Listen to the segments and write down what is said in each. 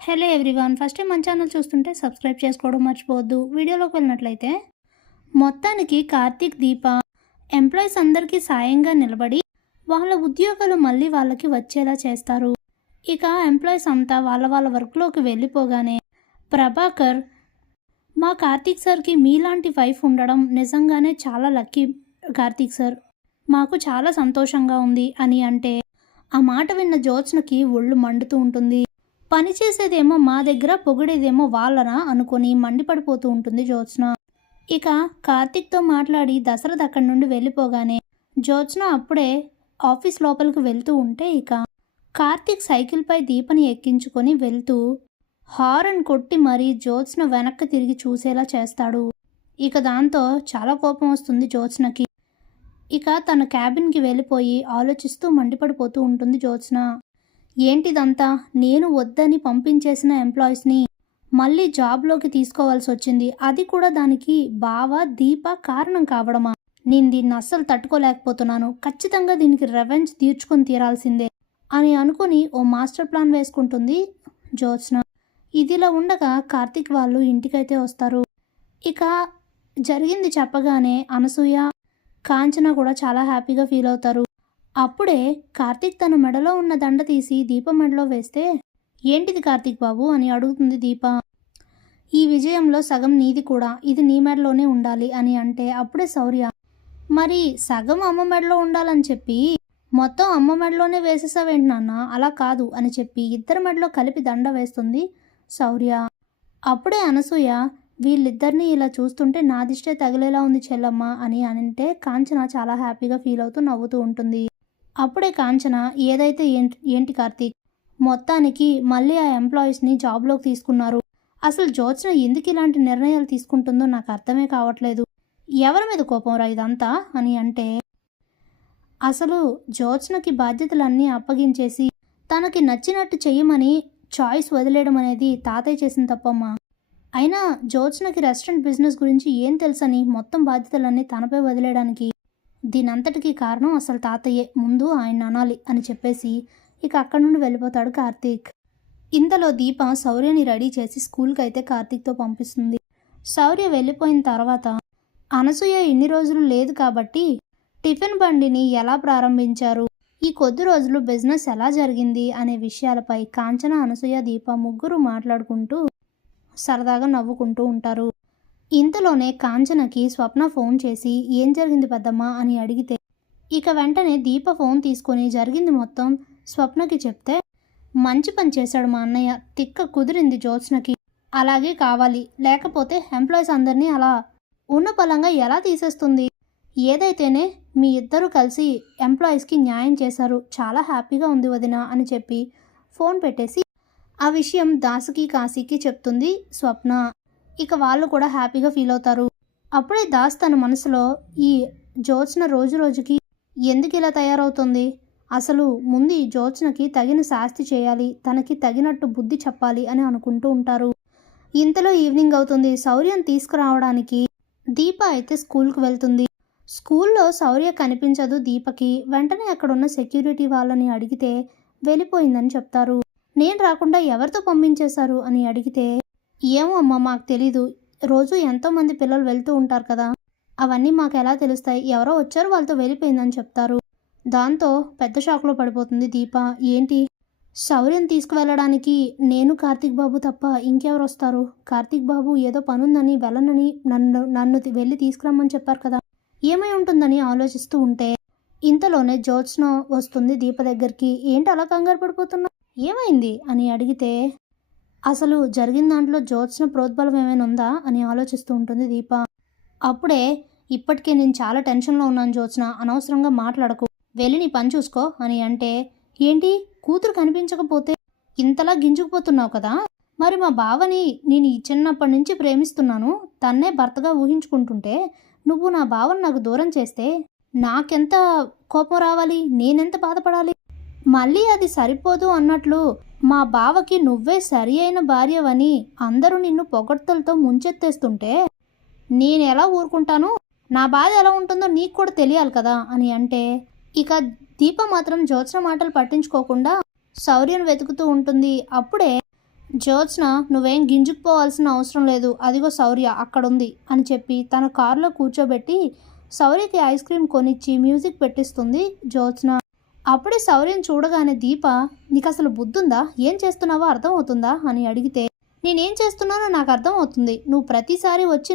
Hello everyone, first time మన channel చూస్తుంటే subscribe చేసుకోవడం మర్చిపోవద్దు. వీడియోలోకి వెళ్ళినట్లయితే మొత్తానికి కార్తీక్, దీప ఎంప్లాయీస్ అందరికీ సాయంగా నిలబడి వాళ్ళ ఉద్యోగాలు మళ్ళీ వాళ్ళకి వచ్చేలా చేస్తారు. ఇక ఎంప్లాయీస్ అంతా వాళ్ళ వర్క్లోకి వెళ్ళిపోగానే ప్రభాకర్, మా కార్తీక్ సార్కి మీలాంటి వైఫ్ ఉండడం నిజంగానే చాలా లక్కీ కార్తీక్ సార్, మాకు చాలా సంతోషంగా ఉంది అని అంటే ఆ మాట విన్న జ్యోత్స్నకి ఒళ్ళు మండుతూ ఉంటుంది. పని చేసేదేమో మా దగ్గర, పొగిడేదేమో వాళ్ళనా అనుకొని మండిపడిపోతూ ఉంటుంది జ్యోత్స్న. ఇక కార్తీక్తో మాట్లాడి దశరథ్ అక్కడి నుండి వెళ్ళిపోగానే జ్యోత్స్న అప్పుడే ఆఫీస్ లోపలికి వెళ్తూ ఉంటే ఇక కార్తీక్ సైకిల్పై దీపని ఎక్కించుకొని వెళ్తూ హారన్ కొట్టి మరీ జ్యోత్స్న వెనక్కి తిరిగి చూసేలా చేస్తాడు. ఇక దాంతో చాలా కోపం వస్తుంది జ్యోత్స్నకి. ఇక తన క్యాబిన్కి వెళ్ళిపోయి ఆలోచిస్తూ మండిపడిపోతూ ఉంటుంది జ్యోత్స్న. ఏంటిదంతా, నేను వద్దని పంపించేసిన ఎంప్లాయీస్ని మళ్ళీ జాబ్లోకి తీసుకోవాల్సి వచ్చింది, అది కూడా దానికి బావ దీప కారణం కావడమా? నేను దీన్ని అస్సలు తట్టుకోలేకపోతున్నాను, ఖచ్చితంగా దీనికి రెవెంజ్ తీర్చుకొని తీరాల్సిందే అని అనుకుని ఓ మాస్టర్ ప్లాన్ వేసుకుంటుంది జ్యోత్స్న. ఇదిలా ఉండగా కార్తీక్ వాళ్ళు ఇంటికైతే వస్తారు. ఇక జరిగింది చెప్పగానే అనసూయ, కాంచన కూడా చాలా హ్యాపీగా ఫీల్ అవుతారు. అప్పుడే కార్తీక్ తన మెడలో ఉన్న దండ తీసి దీప మెడలో వేస్తే, ఏంటిది కార్తీక్ బాబు అని అడుగుతుంది దీప. ఈ విజయంలో సగం నీది కూడా, ఇది నీ మెడలోనే ఉండాలి అని అంటే అప్పుడే శౌర్య, మరి సగం అమ్మ మెడలో ఉండాలని చెప్పి మొత్తం అమ్మ మెడలోనే వేసేసావేంటి నాన్న, అలా కాదు అని చెప్పి ఇద్దరి మెడలో కలిపి దండ వేస్తుంది శౌర్య. అప్పుడే అనసూయ, వీళ్ళిద్దరినీ ఇలా చూస్తుంటే నా దిష్టే తగిలేలా ఉంది చెల్లమ్మ అని అంటే కాంచన చాలా హ్యాపీగా ఫీల్ అవుతూ నవ్వుతూ ఉంటుంది. అప్పుడే కాంచన, ఏదైతే ఏంటి కార్తీక్, మొత్తానికి మళ్ళీ ఆ ఎంప్లాయీస్ని జాబ్లోకి తీసుకున్నారు. అసలు జ్యోత్స్న ఎందుకు ఇలాంటి నిర్ణయాలు తీసుకుంటుందో నాకు అర్థమే కావట్లేదు, ఎవరి మీద కోపం రా ఇదంతా అని అంటే, అసలు జ్యోత్స్నకి బాధ్యతలన్నీ అప్పగించేసి తనకి నచ్చినట్టు చెయ్యమని చాయిస్ వదిలేయడం అనేది తాతయ్య చేసిన తప్పమ్మా. అయినా జ్యోత్స్నకి రెస్టారెంట్ బిజినెస్ గురించి ఏం తెలుసని మొత్తం బాధ్యతలన్నీ తనపై వదిలేయడానికి దీనంతటికీ కారణం అసలు తాతయ్యే, ముందు ఆయన అనాలి అని చెప్పేసి ఇక అక్కడి నుండి వెళ్ళిపోతాడు కార్తీక్. ఇంతలో దీప శౌర్యని రెడీ చేసి స్కూల్కి అయితే కార్తీక్తో పంపిస్తుంది. శౌర్య వెళ్ళిపోయిన తర్వాత అనసూయ ఇన్ని రోజులు లేదు కాబట్టి టిఫిన్ బండిని ఎలా ప్రారంభించారు, ఈ కొద్ది రోజులు బిజినెస్ ఎలా జరిగింది అనే విషయాలపై కాంచన, అనసూయ, దీప ముగ్గురు మాట్లాడుకుంటూ సరదాగా నవ్వుకుంటూ ఉంటారు. ఇంతలోనే కాంచనకి స్వప్న ఫోన్ చేసి ఏం జరిగింది పెద్దమ్మ అని అడిగితే ఇక వెంటనే దీప ఫోన్ తీసుకొని జరిగింది మొత్తం స్వప్నకి చెప్తే, మంచి పని చేశాడు మా అన్నయ్య, తిక్క కుదిరింది జ్యోత్స్నకి, అలాగే కావాలి, లేకపోతే ఎంప్లాయీస్ అందరినీ అలా ఉన్న పలంగా ఎలా తీసేస్తుంది, ఏదైతేనే మీ ఇద్దరూ కలిసి ఎంప్లాయీస్కి న్యాయం చేశారు, చాలా హ్యాపీగా ఉంది వదిన అని చెప్పి ఫోన్ పెట్టేసి ఆ విషయం దాసుకి, కాశీకి చెప్తుంది స్వప్న. ఇక వాళ్ళు కూడా హ్యాపీగా ఫీల్ అవుతారు. అప్పుడే దాస్ తన మనసులో, ఈ జ్యోత్స్న రోజు రోజుకి ఎందుకు ఇలా తయారవుతుంది, అసలు ముందు ఈ జ్యోత్స్నకి తగిన శాస్తి చేయాలి, తనకి తగినట్టు బుద్ధి చెప్పాలి అని అనుకుంటూ ఉంటారు. ఇంతలో ఈవినింగ్ అవుతుంది. శౌర్యను తీసుకురావడానికి దీప అయితే స్కూల్కి వెళ్తుంది. స్కూల్లో శౌర్య కనిపించదు దీపకి. వెంటనే అక్కడున్న సెక్యూరిటీ వాళ్ళని అడిగితే వెళ్ళిపోయిందని చెప్తారు. నేను రాకుండా ఎవరితో పంపించేశారు అని అడిగితే, ఏమో అమ్మ మాకు తెలీదు, రోజు ఎంతోమంది పిల్లలు వెళ్తూ ఉంటారు కదా, అవన్నీ మాకు ఎలా తెలుస్తాయి, ఎవరో వచ్చారు వాళ్ళతో వెళ్ళిపోయిందని చెప్తారు. దాంతో పెద్ద షాక్లో పడిపోతుంది దీప. ఏంటి, శౌర్యం తీసుకువెళ్ళడానికి నేను కార్తీక్ బాబు తప్ప ఇంకెవరు వస్తారు, కార్తీక్ బాబు ఏదో పనుందని వెళ్ళనని నన్ను వెళ్ళి తీసుకురమ్మని చెప్పారు కదా, ఏమై ఉంటుందని ఆలోచిస్తూ ఉంటే ఇంతలోనే జ్యోత్స్న వస్తుంది దీప దగ్గరికి. ఏంటి అలా కంగారు పడిపోతున్నా, ఏమైంది అని అడిగితే, అసలు జరిగిన దాంట్లో జ్యోత్స్న ప్రోద్బలం ఏమైనా ఉందా అని ఆలోచిస్తూ ఉంటుంది దీప. అప్పుడే, ఇప్పటికే నేను చాలా టెన్షన్లో ఉన్నాను జ్యోత్స్న, అనవసరంగా మాట్లాడకు, వెళ్ళి నీ పని చూసుకో అని అంటే, ఏంటి కూతురు కనిపించకపోతే ఇంతలా గింజుకుపోతున్నావు కదా, మరి మా బావని నేను ఈ చిన్నప్పటి నుంచి ప్రేమిస్తున్నాను, తన్నే భర్తగా ఊహించుకుంటుంటే నువ్వు నా బావని నాకు దూరం చేస్తే నాకెంత కోపం రావాలి, నేనెంత బాధపడాలి, మళ్ళీ అది సరిపోదు అన్నట్లు మా బావకి నువ్వే సరి అయిన భార్యవని అందరూ నిన్ను పొగడ్తలతో ముంచెత్తేస్తుంటే నేను ఎలా ఊరుకుంటాను, నా బాధ ఎలా ఉంటుందో నీకు కూడా తెలియాలి కదా అని అంటే, ఇక దీప మాత్రం జ్యోత్స్న మాటలు పట్టించుకోకుండా శౌర్యను వెతుకుతూ ఉంటుంది. అప్పుడే జ్యోత్స్న నువ్వేం గింజుకుపోవాల్సిన అవసరం లేదు, అదిగో శౌర్య అక్కడుంది అని చెప్పి తన కారులో కూర్చోబెట్టి శౌర్యకి ఐస్ క్రీమ్ కొనిచ్చి మ్యూజిక్ పెట్టిస్తుంది జ్యోత్స్న. అప్పుడే శౌర్యం చూడగానే దీప నీకు అసలు బుద్ధుందా, ఏం చేస్తున్నావో అర్థం అవుతుందా అని అడిగితే నేనేం చేస్తున్నానో నాకు అర్థం అవుతుంది, నువ్వు ప్రతిసారి వచ్చి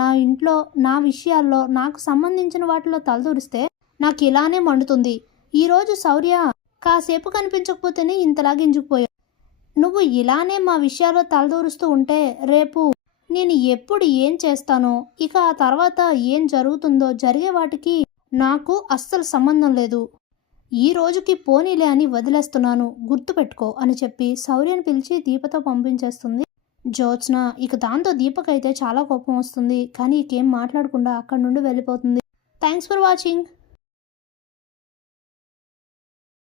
నా ఇంట్లో నా విషయాల్లో నాకు సంబంధించిన వాటిలో తలదూరిస్తే నాకు ఇలానే మండుతుంది. ఈరోజు శౌర్య కాసేపు కనిపించకపోతేనే ఇంతలా గింజుకుపోయావు. నువ్వు ఇలానే మా విషయాల్లో తలదూరుస్తూ ఉంటే రేపు నేను ఎప్పుడు ఏం చేస్తానో, ఇక ఆ తర్వాత ఏం జరుగుతుందో జరిగే వాటికి నాకు అస్సలు సంబంధం లేదు. ఈ రోజుకి పోనీలే అని వదిలేస్తున్నాను, గుర్తుపెట్టుకో అని చెప్పి శౌర్యని పిలిచి దీపతో పంపించేస్తుంది జ్యోత్స్న. ఇక దాంతో దీపకైతే చాలా కోపం వస్తుంది, కానీ ఇకేం మాట్లాడకుండా అక్కడి నుండి వెళ్ళిపోతుంది. Thanks for watching.